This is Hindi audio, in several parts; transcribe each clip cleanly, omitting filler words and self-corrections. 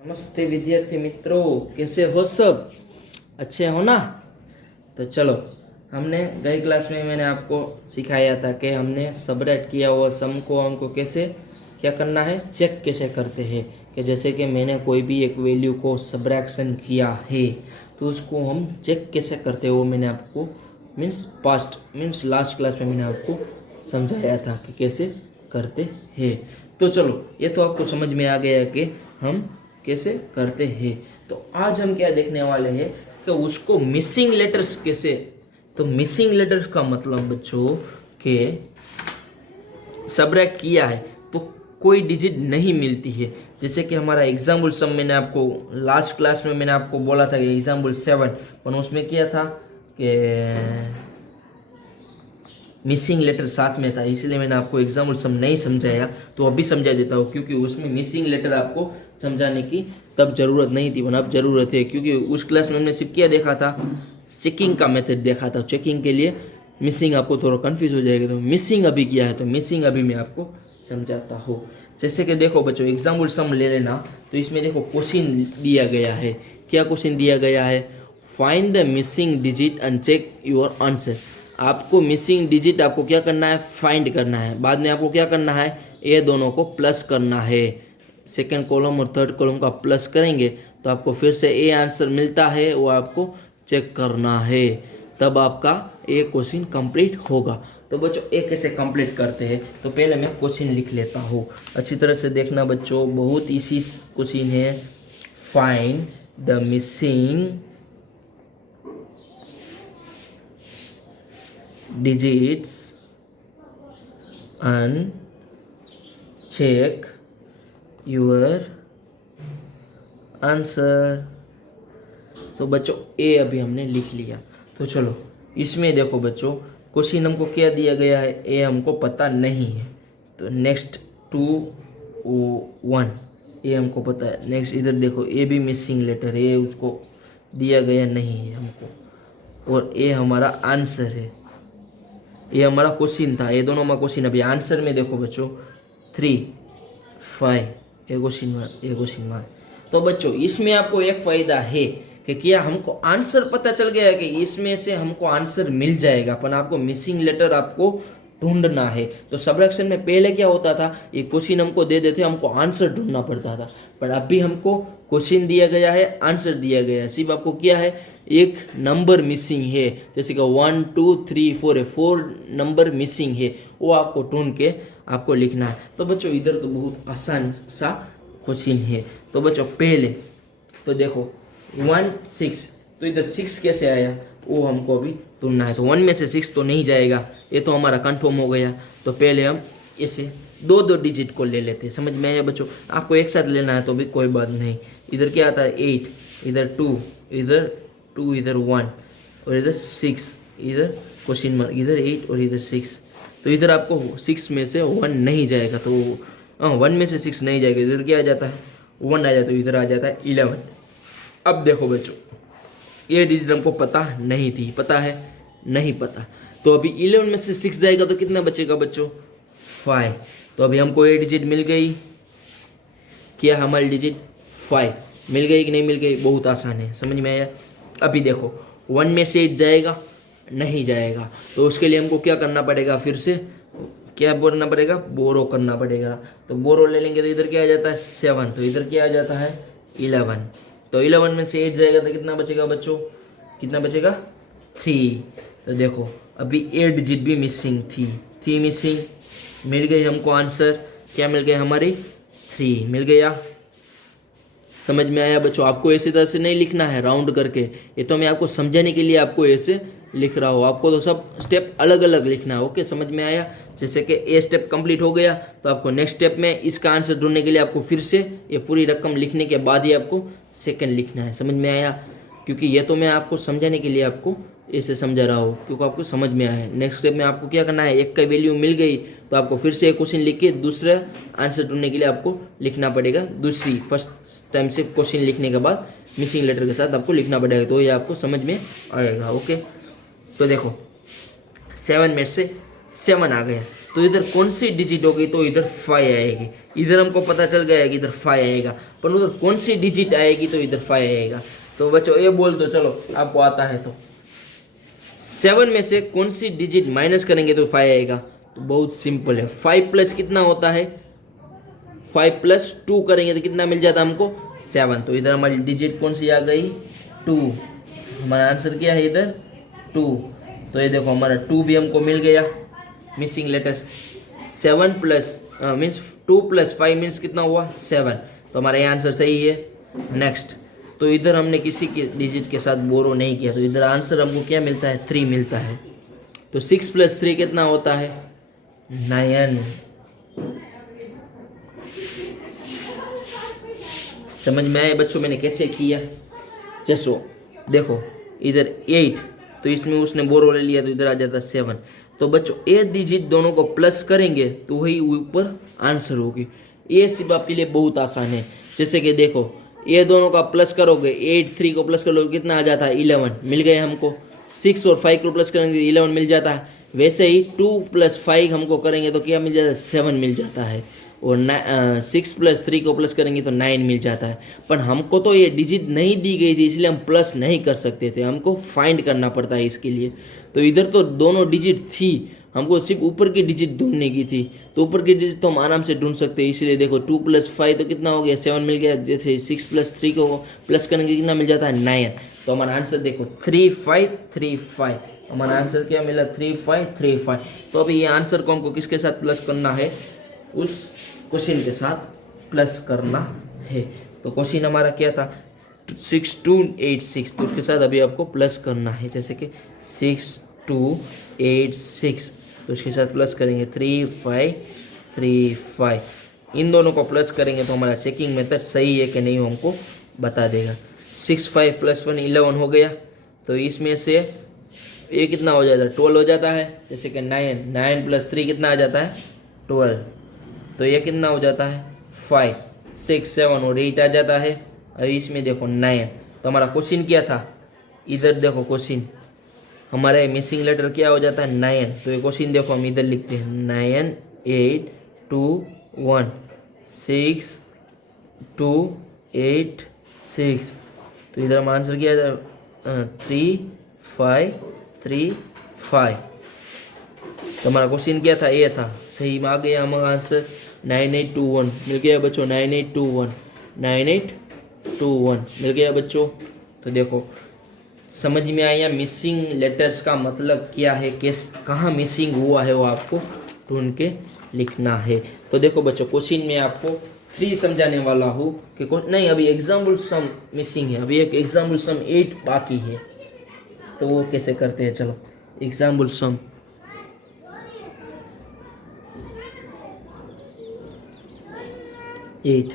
नमस्ते विद्यार्थी मित्रों, कैसे हो सब? अच्छे हो ना? तो चलो, हमने गई क्लास में मैंने आपको सिखाया था कि हमने सबट्रैक्ट किया हुआ सम को हमको कैसे क्या करना है, चेक कैसे करते हैं। कि जैसे कि मैंने कोई भी एक वैल्यू को सबट्रैक्शन किया है तो उसको हम चेक कैसे करते हैं, वो मैंने आपको मीन्स लास्ट क्लास में मैंने आपको समझाया था कि कैसे करते हैं। तो चलो, ये तो आपको समझ में आ गया कि हम कैसे करते हैं। तो आज हम क्या देखने वाले हैं कि उसको मिसिंग लेटर्स कैसे। तो मिसिंग लेटर्स का मतलब बच्चों के सबट्रैक्ट किया है तो कोई डिजिट नहीं मिलती है। जैसे कि हमारा एग्जाम्पल सम मैंने आपको लास्ट क्लास में मैंने आपको बोला था कि एग्जाम्पल 7, पर उसमें क्या था कि मिसिंग लेटर साथ में था, इसलिए मैंने आपको एग्जाम्पल सम नहीं समझाया। तो अभी समझा देता हूँ, क्योंकि उसमें मिसिंग लेटर आपको समझाने की तब ज़रूरत नहीं थी, वरना अब ज़रूरत है। क्योंकि उस क्लास में हमने सिर्फ क्या देखा था, चेकिंग का मेथड देखा था। चेकिंग के लिए मिसिंग आपको थोड़ा कंफ्यूज हो जाएगा, तो मिसिंग अभी किया है, तो मिसिंग अभी मैं आपको समझाता हूँ। जैसे कि देखो बच्चों, एग्जाम्पल सम ले लेना। तो इसमें देखो क्वेश्चन दिया गया है। क्या क्वेश्चन दिया गया है? Find the missing digit and check your answer. आपको मिसिंग डिजिट आपको क्या करना है, फाइंड करना है। बाद में आपको क्या करना है, ये दोनों को प्लस करना है। सेकंड कॉलम और थर्ड कॉलम का प्लस करेंगे तो आपको फिर से ए आंसर मिलता है, वो आपको चेक करना है, तब आपका ए क्वेश्चन कंप्लीट होगा। तो बच्चों ए कैसे कंप्लीट करते हैं, तो पहले मैं क्वेश्चन लिख लेता हूँ। अच्छी तरह से देखना बच्चों, बहुत इजी क्वेश्चन है। Find the missing digits and check your answer। तो बच्चों ए अभी हमने लिख लिया। तो चलो, इसमें देखो बच्चों, क्वेश्चन हमको क्या दिया गया है, ए हमको पता नहीं है। तो नेक्स्ट 2 1 ए हमको पता है। नेक्स्ट इधर देखो, ए भी मिसिंग लेटर है, उसको दिया गया नहीं है हमको। और ए हमारा आंसर है, ये हमारा क्वेश्चन था। ये दोनों हमारा क्वेश्चन। अभी आंसर में देखो बच्चों 3 5 ये क्वेश्चन मार्क। तो बच्चों इसमें आपको एक फायदा है कि क्या हमको आंसर पता चल गया है कि इसमें से हमको आंसर मिल जाएगा, पर आपको मिसिंग लेटर आपको ढूंढना है। तो सबट्रैक्शन में पहले क्या होता था, ये क्वेश्चन हमको दे देते, हमको आंसर ढूंढना पड़ता था। पर अभी हमको क्वेश्चन दिया गया है, आंसर दिया गया है, सिर्फ आपको क्या है, एक नंबर मिसिंग है। जैसे कि 1 2 3 4 है, 4 नंबर मिसिंग है, वो आपको ढूंढ के आपको लिखना है। तो बच्चों इधर तो बहुत आसान सा क्वेश्चन है। तो बच्चों पहले तो देखो 1 6, तो इधर 6 कैसे आया, वो हमको अभी ढूंढना है। तो 1 में से 6 तो नहीं जाएगा, ये तो हमारा कंफर्म हो गया। तो पहले हम इसे दो डिजिट को ले लेते हैं। समझ में आया बच्चों? आपको एक साथ लेना है तो भी कोई बात नहीं। इधर क्या आता है 8, इधर 2, इधर 2, इधर 1 और इधर 6, इधर क्वेश्चन मार्क, इधर 8 और इधर 6। तो इधर आपको 6 में से 1 नहीं जाएगा, तो 1 में से 6 नहीं जाएगा। इधर क्या आ जाता है, 1 आ जाता है, इधर आ जाता है 11। अब देखो बच्चों, ये डिजिट हमको पता नहीं थी, पता है नहीं पता। तो अभी 11 में से 6 जाएगा तो कितना बचेगा बच्चों, 5। तो अभी हमको ये डिजिट मिल गई। क्या हमारी डिजिट 5 मिल गई कि नहीं मिल गई? बहुत आसान है, समझ में आया? अभी देखो 1 में से 8 जाएगा, नहीं जाएगा। तो उसके लिए हमको क्या करना पड़ेगा, फिर से क्या बोलना पड़ेगा, बोरो करना पड़ेगा। तो बोरो ले लेंगे तो इधर क्या आ जाता है 7, तो इधर क्या आ जाता है 11। तो 11 में से 8 जाएगा तो कितना बचेगा बच्चों, कितना बचेगा 3। तो देखो अभी 8 डिजिट भी मिसिंग थी, 3 मिसिंग, मिल गई हमको आंसर। क्या मिल गया, हमारी 3 मिल गया। समझ में आया बच्चों? आपको ऐसी तरह से नहीं लिखना है राउंड करके, ये तो मैं आपको समझाने के लिए आपको ऐसे लिख रहा हूँ। आपको तो सब स्टेप अलग अलग लिखना है। ओके, समझ में आया? जैसे कि ए स्टेप कंप्लीट हो गया तो आपको नेक्स्ट स्टेप में इसका आंसर ढूंढने के लिए आपको फिर से ये पूरी रकम लिखने के बाद ही आपको सेकंड लिखना है। समझ में आया? क्योंकि ये तो मैं आपको समझाने के लिए आपको ऐसे समझा रहा हूँ, क्योंकि आपको समझ में आया है। नेक्स्ट स्टेप में आपको क्या करना है, एक का वैल्यू मिल गई तो आपको फिर से एक क्वेश्चन लिख के दूसरा आंसर ढूंढने के लिए आपको लिखना पड़ेगा। फर्स्ट टाइम से क्वेश्चन लिखने के बाद मिसिंग लेटर के साथ आपको लिखना पड़ेगा, तो ये आपको समझ में आएगा। ओके, तो देखो 7 में से 7 आ गया, तो इधर कौन सी डिजिट होगी, तो इधर 5 आएगी। इधर हमको पता चल गया कि इधर 5 आएगा, पर उधर कौन सी डिजिट आएगी तो इधर 5 आएगा। तो बच्चों ये बोल दो, चलो आपको आता है तो 7 में से कौन सी डिजिट माइनस करेंगे तो 5 आएगा। तो बहुत सिंपल है, 5 प्लस कितना होता है, 5 प्लस 2 करेंगे तो कितना मिल जाता है हमको 7। तो इधर हमारी डिजिट कौन सी आ गई 2, हमारा आंसर क्या है इधर 2। तो ये देखो हमारा 2 भी हमको मिल गया, missing letters 7 plus means 2 plus 5 means कितना हुआ 7। तो हमारा ये आंसर सही है। नेक्स्ट, तो इधर हमने किसी के डिजिट के साथ बोरो नहीं किया, तो इधर आंसर हमको क्या मिलता है 3 मिलता है। तो 6 प्लस 3 कितना होता है 9। समझ में आया बच्चों मैंने कैसे किया। जैसो देखो इधर 8, तो इसमें उसने बोरो ले लिया तो इधर आ जाता 7। तो बच्चों ये डिजिट दोनों को प्लस करेंगे तो वही ऊपर आंसर होगी। ये सिर्फ आपके लिए बहुत आसान है। जैसे कि देखो ये दोनों का प्लस करोगे, 8 3 को प्लस करोगे कितना आ जाता है 11 मिल गए हमको। 6 और 5 को प्लस करेंगे 11 मिल जाता है। वैसे ही 2 प्लस 5 हमको करेंगे तो क्या मिल जाता है 7 मिल जाता है। और 6 प्लस 3 को प्लस करेंगे तो 9 मिल जाता है। पर हमको तो ये डिजिट नहीं दी गई थी इसलिए हम प्लस नहीं कर सकते थे, हमको फाइंड करना पड़ता है इसके लिए। तो इधर तो दोनों डिजिट थी, हमको सिर्फ ऊपर की डिजिट ढूंढने की थी। तो ऊपर की डिजिट तो हम आराम से ढूंढ सकते हैं, इसलिए देखो 2 प्लस 5 तो कितना हो गया 7 मिल गया। जैसे 6 प्लस 3 को प्लस करेंगे कितना मिल जाता है 9। तो हमारा आंसर देखो 3 5 3 5, हमारा आंसर क्या मिला 3 5 3 5। तो अभी ये आंसर को हमको किसके साथ प्लस करना है, उस क्वेश्चन के साथ प्लस करना है। तो क्वेश्चन हमारा क्या था 6286, तो उसके साथ अभी आपको प्लस करना है। जैसे कि 6286, तो उसके साथ प्लस करेंगे 3 5 3 5। इन दोनों को प्लस करेंगे तो हमारा चेकिंग मेथड सही है कि नहीं वो हमको बता देगा। 6 5 प्लस 1 11 हो गया। तो इसमें से ये कितना हो जाता है 12 हो जाता है। जैसे कि 9 प्लस 3 कितना आ जाता है 12। तो ये कितना हो जाता है 5 6 7 और 8 आ जाता है। और इसमें देखो 9। तो हमारा क्वेश्चन क्या था, इधर देखो क्वेश्चन हमारे मिसिंग लेटर क्या हो जाता है 9। तो ये क्वेश्चन देखो हम इधर लिखते हैं 9 8 2 1 6 2 8 6। तो इधर हम आंसर क्या है 3 5 3 5। तो हमारा क्वेश्चन क्या था ये था, सही में आ गया हमारा आंसर 9821 मिल गया बच्चों। 9821 9821 मिल गया बच्चों। तो देखो समझ में आया मिसिंग लेटर्स का मतलब क्या है, कहाँ मिसिंग हुआ है वो आपको ढूंढ के लिखना है। तो देखो बच्चों क्वेश्चन में आपको 3 समझाने वाला हूँ कि नहीं अभी एग्जाम्पल सम मिसिंग है, अभी एक एग्जाम्पल सम 8 बाकी है। तो वो कैसे करते हैं, चलो एग्जाम्पल सम 8।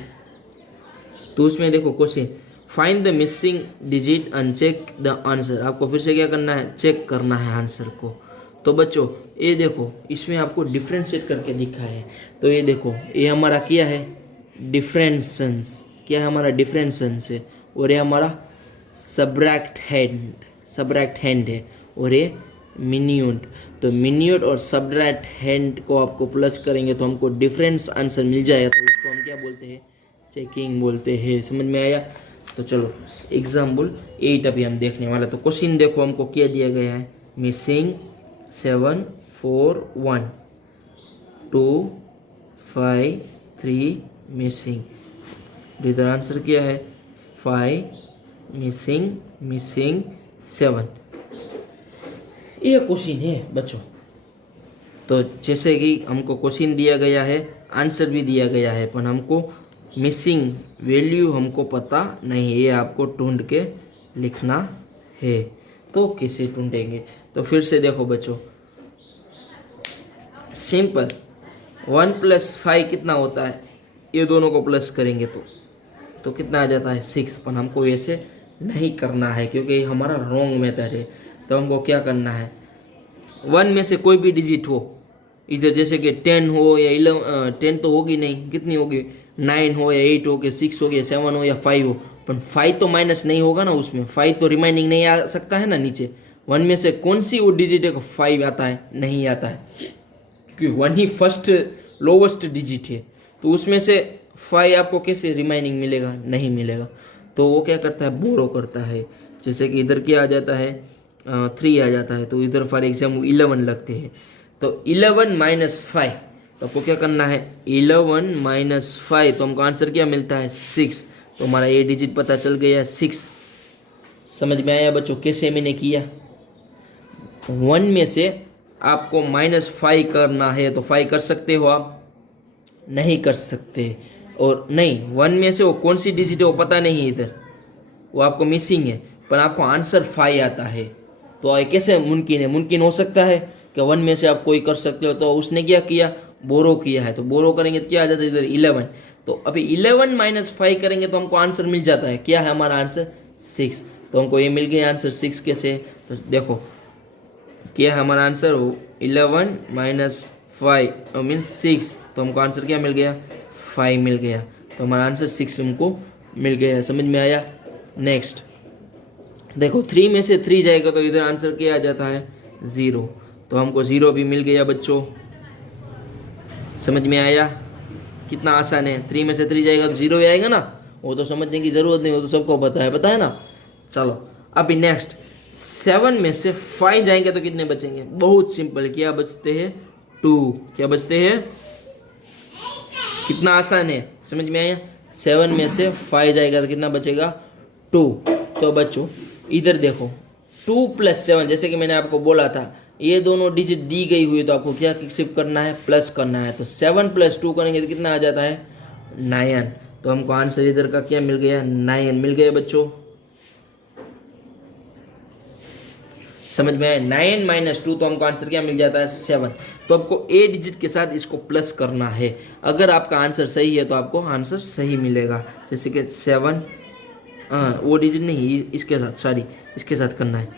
तो उसमें देखो question find the missing digit and check the answer. आपको फिर से क्या करना है चेक करना है आंसर को। तो बच्चों ये देखो इसमें आपको डिफ्रेंशिएट करके दिखा है। तो ये देखो ये हमारा क्या है डिफरेंसेंस, क्या है हमारा डिफरेंसेंस है। और ये हमारा सब्ट्रैक्ट हैंड है और ये मिन्यूट। तो मिन्यूट और सब्ट्रैक्ट हैंड को आपको प्लस करेंगे तो हमको डिफरेंस आंसर मिल जाएगा। तो इसको हम क्या बोलते हैं चेकिंग बोलते हैं। समझ में आया। तो चलो एग्जाम्पल 8 अभी हम देखने वाला। तो क्वेश्चन देखो हमको क्या दिया गया है मिसिंग 7 4 1 2 5 3 मिसिंग। इधर आंसर क्या है 5 मिसिंग 7। ये क्वेश्चन है बच्चों। तो जैसे कि हमको क्वेश्चन दिया गया है आंसर भी दिया गया है, पर हमको मिसिंग वैल्यू हमको पता नहीं है, ये आपको ढूंढ के लिखना है। तो कैसे ढूंढेंगे, तो फिर से देखो बच्चों सिंपल 1 प्लस 5 कितना होता है, ये दोनों को प्लस करेंगे तो कितना आ जाता है 6। पर हमको ऐसे नहीं करना है क्योंकि हमारा रॉन्ग मेथड है। तो हमको क्या करना है 1 में से कोई भी डिजिट हो, इधर जैसे कि 10 हो या 11 10 तो होगी नहीं, कितनी होगी 9 हो या 8 हो या 6 हो या 7 हो या 5 हो, पर 5 तो माइनस नहीं होगा ना उसमें, 5 तो रिमाइनिंग नहीं आ सकता है ना नीचे। 1 में से कौन सी वो डिजिट है 5 आता है, नहीं आता है क्योंकि 1 ही फर्स्ट लोवेस्ट डिजिट है। तो उसमें से 5 आपको कैसे रिमाइनिंग मिलेगा, नहीं मिलेगा। तो वो क्या करता है, बोरो करता है। जैसे कि इधर क्या आ जाता है, 3 आ जाता है, तो इधर फॉर एग्जाम्पल 11 लगते हैं। तो 11 माइनस 5, तो आपको क्या करना है, 11 माइनस 5, तो हमको आंसर क्या मिलता है, 6। तो हमारा ये डिजिट पता चल गया 6। समझ में आया बच्चों कैसे मैंने किया। 1 में से आपको -5 करना है तो 5 कर सकते हो आप, नहीं कर सकते। और नहीं, 1 में से वो कौन सी डिजिट है वो पता नहीं इधर, वो आपको मिसिंग है, पर आपको आंसर 5 आता है। तो ये कैसे मुमकिन है, मुमकिन हो सकता है कि 1 में से आप कोई कर सकते हो। तो उसने क्या किया, बोरो किया है। तो बोरो करेंगे तो क्या आ जाता है इधर 11। तो अभी 11 माइनस 5 करेंगे तो हमको आंसर मिल जाता है, क्या है हमारा आंसर, 6। तो हमको ये मिल गया आंसर 6 कैसे। तो देखो क्या है हमारा आंसर, 11 माइनस 5 मीन्स 6। तो हमको आंसर क्या मिल गया, 5 मिल गया। तो हमारा आंसर 6 हमको मिल गया। समझ में आया। नेक्स्ट देखो 3 में से 3 जाएगा तो इधर आंसर क्या आ जाता है, 0। तो हमको 0 भी मिल गया बच्चों। समझ में आया, कितना आसान है। 3 में से 3 जाएगा तो 0 ही आएगा ना, वो तो समझने की ज़रूरत नहीं, वो तो सबको पता है ना। चलो अभी नेक्स्ट 7 में से 5 जाएंगे तो कितने बचेंगे, बहुत सिंपल, क्या बचते हैं, 2। क्या बचते हैं, कितना आसान है, समझ में आया। 7 में से 5 जाएगा तो कितना बचेगा, 2। तो बच्चों इधर देखो 2 + 7, जैसे कि मैंने आपको बोला था ये दोनों डिजिट दी गई हुई तो आपको क्या शिफ्ट करना है, प्लस करना है। तो 7 + 2 करेंगे तो कितना आ जाता है, 9। तो हमको आंसर इधर का क्या मिल गया, 9 मिल गए बच्चों। समझ में आया। 9 माइनस 2 तो हमको आंसर क्या मिल जाता है, 7। तो आपको ए डिजिट के साथ इसको प्लस करना है। अगर आपका आंसर सही है तो आपको आंसर सही मिलेगा। जैसे कि 7, वो डिजिट नहीं, इसके साथ, सॉरी इसके साथ करना है।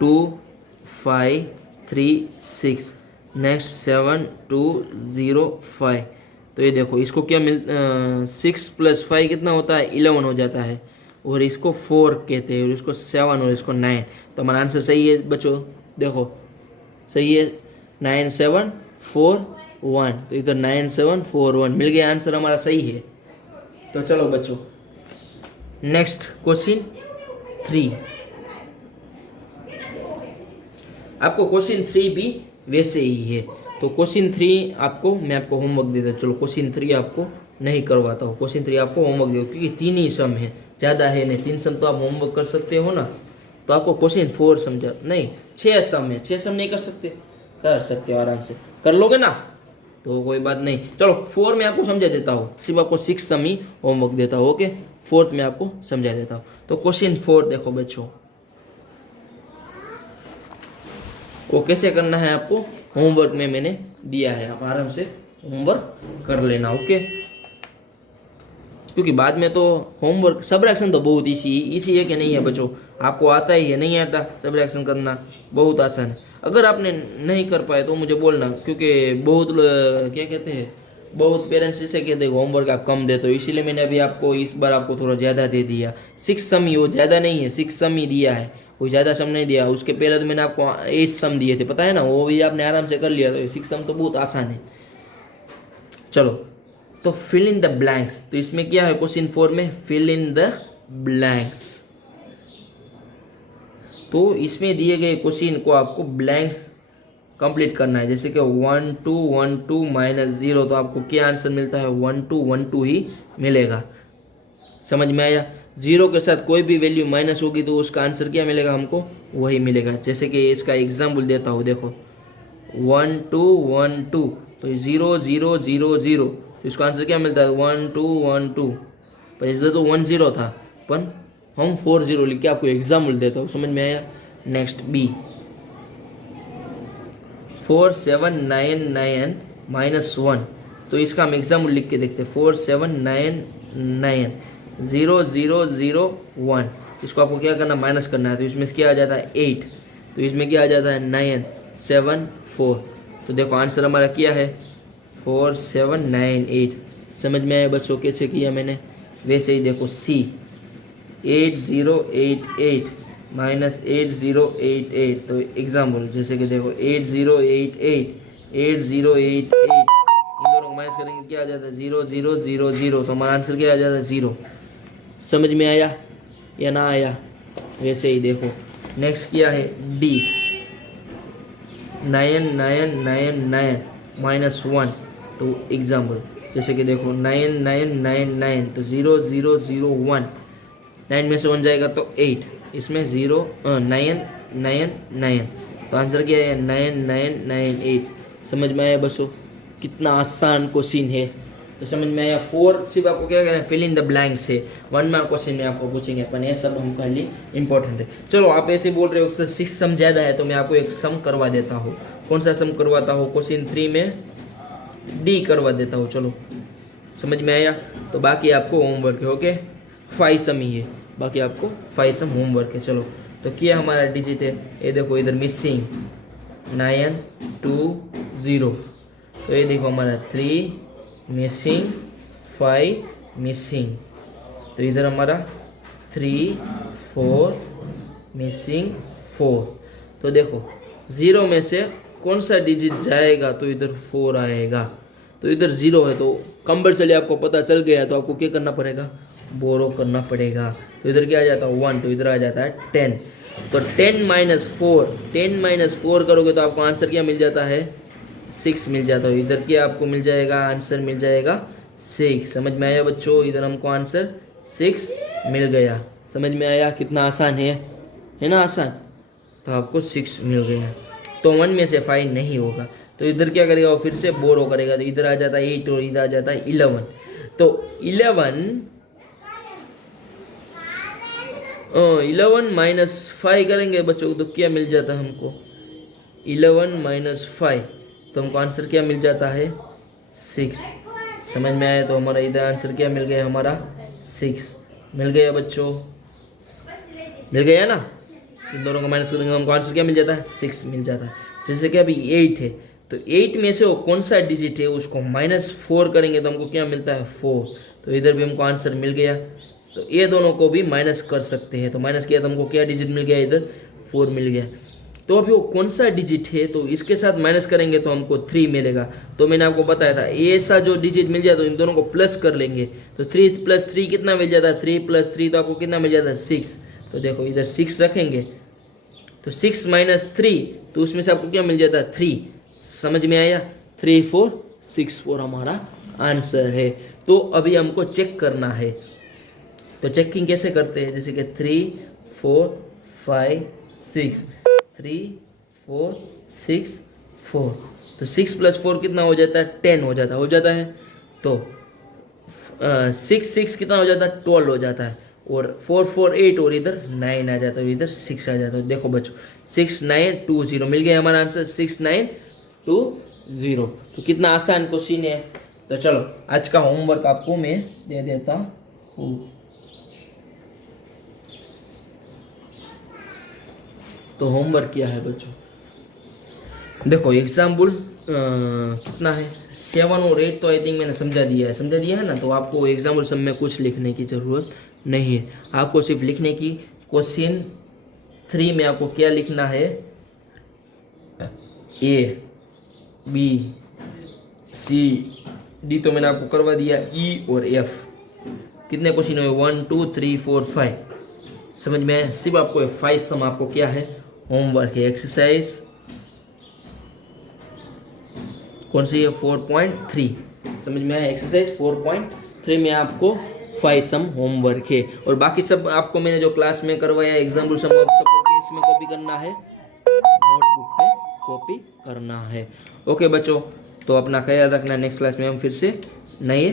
2 5 3 6, नेक्स्ट 7 2 0 5। तो ये देखो इसको क्या 6 + 5 कितना होता है, 11 हो जाता है। और इसको 4 कहते हैं, और इसको 7 और इसको 9। तो हमारा आंसर सही है बच्चों, देखो सही है, 9 7 4 1। तो इधर 9 7 4 1 मिल गया, आंसर हमारा सही है। तो चलो बच्चों नेक्स्ट क्वेश्चन 3। आपको क्वेश्चन 3 भी वैसे ही है। तो क्वेश्चन 3 आपको, मैं आपको होमवर्क दे देता, चलो क्वेश्चन 3 आपको नहीं करवाता हूँ, क्वेश्चन 3 आपको होमवर्क दे, क्योंकि 3 ही सम है, ज़्यादा है नहीं। 3 सम तो आप होमवर्क कर सकते हो ना। तो आपको क्वेश्चन 4 समझा, नहीं 6 सम है, 6 सम नहीं कर सकते, कर सकते हो आराम से, कर लोगे ना, तो कोई बात नहीं। चलो 4 में आपको समझा देता हूँ, सिर्फ आपको 6 सम ही होमवर्क देता हूँ, ओके। 4th में आपको समझा देता हूँ। तो क्वेश्चन 4 देखो बच्चों, वो कैसे करना है आपको होमवर्क में मैंने दिया है, आप आराम से होमवर्क कर लेना, ओके। क्योंकि बाद में तो होमवर्क, सबट्रैक्शन तो बहुत इसी है कि नहीं है बच्चों, आपको आता ही है, नहीं आता सबट्रैक्शन करना बहुत आसान है। अगर आपने नहीं कर पाए तो मुझे बोलना, क्योंकि बहुत क्या कहते हैं, बहुत पेरेंट्स इसे कहते हैं होमवर्क आप कम देते हो, इसीलिए मैंने अभी आपको इस बार आपको थोड़ा ज़्यादा दे दिया। 6 सम ही, वो ज़्यादा नहीं है, 6 सम ही दिया है, कोई ज़्यादा सम नहीं दिया। उसके पहले तो मैंने आपको 8 सम दिए थे, पता है ना, वो भी आपने आराम से कर लिया। तो 6 सम तो बहुत आसान है। चलो तो फिल इन द ब्लैंक्स, तो इसमें क्या है क्वेश्चन 4 में, फिल इन द ब्लैंक्स। तो इसमें दिए गए क्वेश्चन को आपको ब्लैंक्स कंप्लीट करना है। जैसे कि 1 2 1 2 -0, तो आपको क्या आंसर मिलता है, 1 2 1 2 ही मिलेगा। समझ में आया। 0 के साथ कोई भी वैल्यू माइनस होगी तो उसका आंसर क्या मिलेगा, हमको वही मिलेगा। जैसे कि इसका एग्जाम्पल देता हूँ, देखो 1 2 1 2, तो 0 0 0 0, तो इसका आंसर क्या मिलता है, 1 2 1 2। पर इधर तो 1 0 था, पर हम 4 0 लिख के आपको एग्जाम्पल देता हूँ। समझ में आया। नेक्स्ट बी, 4 7 9 9 -1, तो इसका हम एग्जाम्पल लिख के देखते हैं। 4 7 9 9 0 0 0 1, इसको आपको क्या करना, माइनस करना है। तो इसमें क्या आ जाता है, 8, तो इसमें क्या आ जाता है, 9 7 4। तो देखो आंसर हमारा क्या है, 4 7 9 8। समझ में आया बच्चों कैसे किया मैंने। वैसे ही देखो सी, 8 0 8 8 -8 0 8 8, तो एग्जाम्पल जैसे कि देखो 8 0 8 8 8 0 8 8, इन दोनों को माइनस करेंगे क्या आ जाता है 0 0 0 0, तो हमारा आंसर क्या आ जाता है 0। समझ में आया या ना आया? वैसे ही देखो नेक्स्ट क्या है डी, 9 9 9 9 -1, तो एग्जाम्पल जैसे कि देखो 9 9 9 9, तो 0 0 0 1, 9 में से 1 जाएगा तो 8, इसमें 9 9 9, तो आंसर क्या है 9 9 9 8। समझ में आया बच्चों? कितना आसान क्वेश्चन है, तो समझ में आया। 4 सिर्फ आपको क्या करना है, फिल इन द ब्लैंक से 1 मार्क क्वेश्चन में आपको पूछेंगे, अपन ये सब हमारे लिए इंपॉर्टेंट है। चलो आप ऐसे बोल रहे हो उससे 6 सम ज़्यादा है, तो मैं आपको एक सम करवा देता हूँ। कौन सा सम करवाता हूँ? क्वेश्चन 3 में डी करवा देता हूँ। चलो समझ में आया? तो बाकी आपको होमवर्क है, ओके 5 सम ही है, बाकी आपको 5 सम होमवर्क है। चलो तो क्या हमारा डिजिट है, ये देखो इधर मिसिंग 9 2 0, तो ये देखो हमारा 3 मिसिंग 5 मिसिंग, तो इधर हमारा 3 4 मिसिंग 4। तो देखो 0 में से कौन सा डिजिट जाएगा, तो इधर 4 आएगा, तो इधर 0 है, तो कंपल्सरी आपको पता चल गया, तो आपको क्या करना पड़ेगा, बोरो करना पड़ेगा। तो इधर क्या आ जाता है 1, तो इधर आ जाता है 10, तो 10 - 4 करोगे तो आपको आंसर क्या मिल जाता है 6 मिल जाता है। इधर क्या आपको मिल जाएगा, आंसर मिल जाएगा 6। समझ में आया बच्चों? इधर हमको आंसर 6 मिल गया। समझ में आया? कितना आसान है ना आसान? तो आपको 6 मिल गया, तो 1 में से 5 नहीं होगा, तो इधर क्या करेगा वो फिर से बोरो करेगा, तो इधर आ जाता है 8 और इधर आ जाता है 11। तो 11 - 5 करेंगे बच्चों, तो क्या मिल जाता है हमको 11 - 5, तो हमको आंसर क्या मिल जाता है 6। समझ में आया? तो हमारा इधर आंसर क्या मिल गया, हमारा 6 मिल गया बच्चों, मिल गया ना? इन दोनों को माइनस कर देंगे, हमको आंसर क्या मिल जाता है 6 मिल जाता है। जैसे कि अभी 8 है, तो 8 में से वो कौन सा डिजिट है उसको -4 करेंगे, तो हमको क्या मिलता है 4, तो इधर भी हमको आंसर मिल गया। तो ये दोनों को भी माइनस कर सकते हैं, तो माइनस किया तो हमको क्या डिजिट मिल गया, इधर 4 मिल गया। तो अभी वो कौन सा डिजिट है, तो इसके साथ माइनस करेंगे तो हमको 3 मिलेगा। तो मैंने आपको बताया था ऐसा जो डिजिट मिल जाए तो इन दोनों को प्लस कर लेंगे, तो 3 + 3 कितना मिल जाता है, 3 + 3 तो आपको कितना मिल जाता है 6। तो देखो इधर 6 रखेंगे, तो 6 - 3, तो उसमें से आपको क्या मिल जाता है 3। समझ में आया? 3 4 6 4 हमारा आंसर है। तो अभी हमको चेक करना है, तो चेकिंग कैसे करते हैं, जैसे कि 3 4 5 6, 3 4 6 4, तो 6 + 4 कितना हो जाता है 10 हो जाता है। तो 6 6 कितना हो जाता है 12 हो जाता है, और 4 4 8 और इधर 9 आ जाता है, इधर 6 आ जाता है। देखो बच्चों 6 9 2 0 मिल गया हमारा आंसर 6 9 2 0। तो कितना आसान क्वेश्चन है। तो चलो आज का होमवर्क आपको मैं दे देता हूँ। तो होमवर्क क्या है बच्चों, देखो एग्जाम्पल कितना है 7 और 8, तो आई थिंक मैंने समझा दिया है ना। तो आपको एग्जाम्पल सब में कुछ लिखने की ज़रूरत नहीं है, आपको सिर्फ लिखने की क्वेश्चन 3 में आपको क्या लिखना है, A B C D तो मैंने आपको करवा दिया, E और F कितने क्वेश्चन हुए 1 2 3 4 5। समझ में आया? सिर्फ आपको 5 सम आपको क्या है होमवर्क है। एक्सरसाइज कौन सी है 4.3। समझ में आया? एक्सरसाइज 4.3 में आपको 5 सम होमवर्क है, और बाकी सब आपको मैंने जो क्लास में करवाया एग्जाम्पल सम आप सबको इसमें कॉपी करना है, नोटबुक पे कॉपी करना है। ओके बच्चों, तो अपना ख्याल रखना। नेक्स्ट क्लास में हम फिर से नए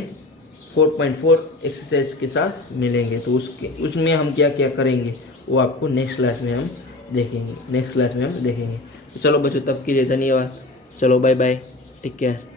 4.4 एक्सरसाइज के साथ मिलेंगे, तो उसमें हम क्या क्या करेंगे वो आपको नेक्स्ट क्लास में हम देखेंगे। तो चलो बच्चों तब के लिए धन्यवाद। चलो बाय बाय, टेक केयर।